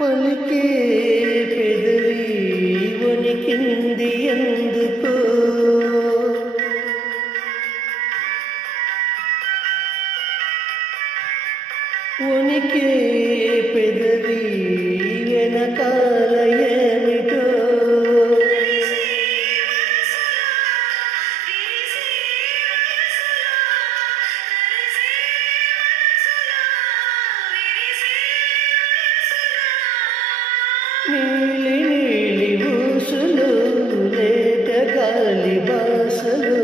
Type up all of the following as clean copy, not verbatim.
పలికే పెదవి వణికింది ఎందుకో వణికే పెదవి వెనకాల ఏమిటో నీలి నీలి ఊసులు లేత గాలి బాసలు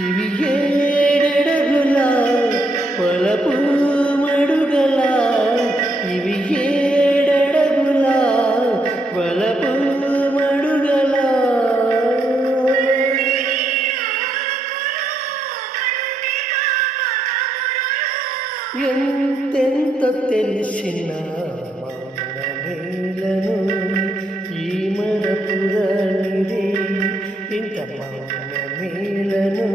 ఇవి ఏడడుగుల పొలపు మడుగల ఇవి ఏడడుగుల పొలపు మడుగల ఎంతెంత తెలిసిన మౌనమేలను ఈ మరపురానిది ఇంత మౌనమేలను